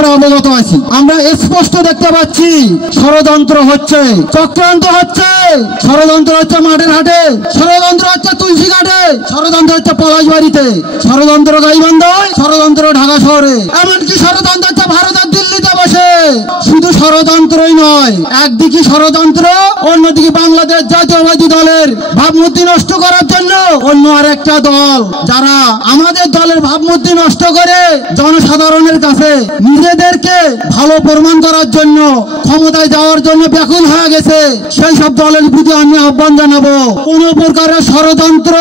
আমরা অবগত আছি। আমরা স্পষ্ট দেখতে পাচ্ছি ষড়যন্ত্র হচ্ছে, চক্রান্ত হচ্ছে। ষড়যন্ত্র হচ্ছে মাঠের হাটে, ষড়যন্ত্র হচ্ছে তুলসী ঘাটে, ষড়যন্ত্র হচ্ছে পলাশবাড়িতে, ষড়যন্ত্র গাইবান্ধায়, ষড়যন্ত্র ঢাকা শহরে, এমনকি ষড়যন্ত্র হচ্ছে ভারতের দিল্লিতে বসে। শুধু ষড়যন্ত্রই নয়, একদিকে ষড়যন্ত্র, অন্যদিকে বাংলাদেশ জাতীয়বাদী দলের ভাবমূর্তি নষ্ট করার জন্য অন্য আরেকটা দল, যারা আমাদের দলের ভাবমূর্তি নষ্ট করে জনসাধারণের কাছে নিজেদেরকে ভালো প্রমাণ করার জন্য, ক্ষমতায় যাওয়ার জন্য ব্যাকুল হয়ে গেছে। সেই সব দলের প্রতি আমি আহ্বান জানাবো, কোন প্রকারের ষড়যন্ত্র,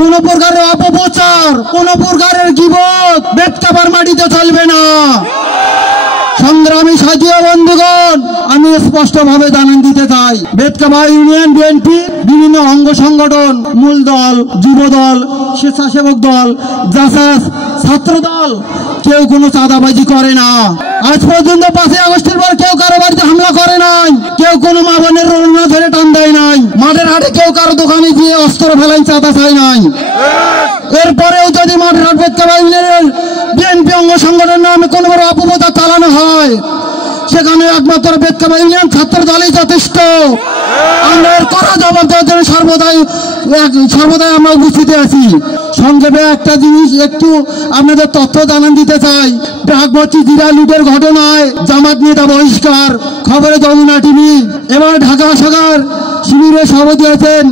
কোন প্রকারের অপপ্রচার, কোন প্রকারের গীবত বেতকাবার মাটিতে চলবে না। সংগ্রামী সাথী ও বন্ধুগণ, আমি স্পষ্টভাবে জানান দিতে চাই, বেতকাবা ইউনিয়ন বিএনপি বিভিন্ন অঙ্গ সংগঠন, মূল দল, যুব দল, স্বেচ্ছাসেবক দল, জাসাস, ছাত্র দল কেউ কোনো চাঁদাবাজি করে না। আজ পর্যন্ত 5 আগস্টের পর কেউ কারো বাড়িতে হামলা করে নাই, কেউ কোনো মা বোনের রোনা ধরে টান দেয় নাই, মাঠের হাটে কেউ কারো দোকানে গিয়ে অস্ত্র ফেলাই চাঁদা চায় নাই। এরপরেও যদি মাঠের হাট বেতকাবা ইউনিয়নের বিএনপি অঙ্গ সংগঠনের নামে কোনো বড় অপপ্রচার চালানো হয়, সেখানে একমাত্র বেতকাবা ইউনিয়ন ছাত্র দলই যথেষ্ট। আমরা এর কড়া জবাব দেওয়ার জন্য সর্বদাই আমরা উপস্থিত আছি। সংক্ষেপে একটা জিনিস একটু আপনাদের তথ্য জানান দিতে চাই। প্রাগবর্তী জিরা লুটের ঘটনায় জামাত নেতা বহিষ্কার, খবরে যমুনা টিভি। এবার ঢাকা শাখার শিবিরে সভাপতি আছেন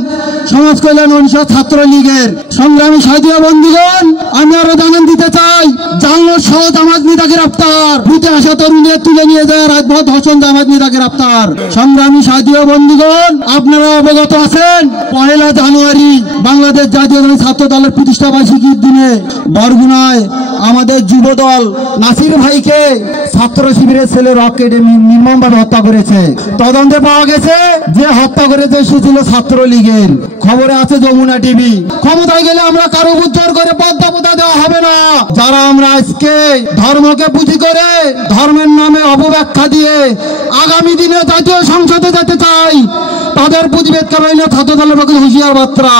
সমাজ কল্যাণ অনুষদ ছাত্রলীগের। সংগ্রামী সাথী ও বন্ধুগণ, আমি আরো জানান দিতে চাই, জালনোর সহ জামাত নেতা গ্রেপ্তার, বুথে আসা তরুণদের তুলে নিয়ে যায় রাজপথ ধর্ষণ, জামাত নেতা গ্রেপ্তার। সংগ্রামী সাথী ও বন্ধুগণ, আপনারা অবগত আছেন 1 জানুয়ারি বাংলাদেশ জাতীয় ছাত্র দলের প্রতিষ্ঠা বার্ষিকীর দিনে বরগুনায় আমাদের যুব দল নাসির ভাইকে ছাত্র শিবিরের ছেলে রকেটে নির্মমভাবে হত্যা করেছে। তদন্তে পাওয়া গেছে যে হত্যা করেছে সে ছিল ছাত্রলীগের। খবরে আছে যমুনা টিভি। ক্ষমতায় গেলে আমরা কারো উদ্ধার করে পদ্মা দেওয়া হবে না। যারা আমরা আজকে ধর্মকে পুঁজি করে ধর্মের নামে অপব্যাখ্যা দিয়ে আগামী দিনে জাতীয় সংসদে যেতে চাই, তাদের প্রতি বেতকাবা ইউনিয়ন ছাত্র দলের পক্ষে হুঁশিয়ার বার্তা।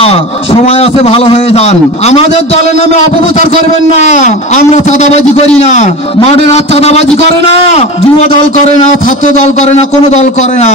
সময় আছে, ভালো হয়ে যান। আমাদের দলের নামে অপপ্রচার করবেন না। আমরা চাঁদাবাজি করি না, মাঠের হাত চাঁদাবাজি করে না, যুব দল করে না, ছাত্র দল করে না, কোনো দল করে না।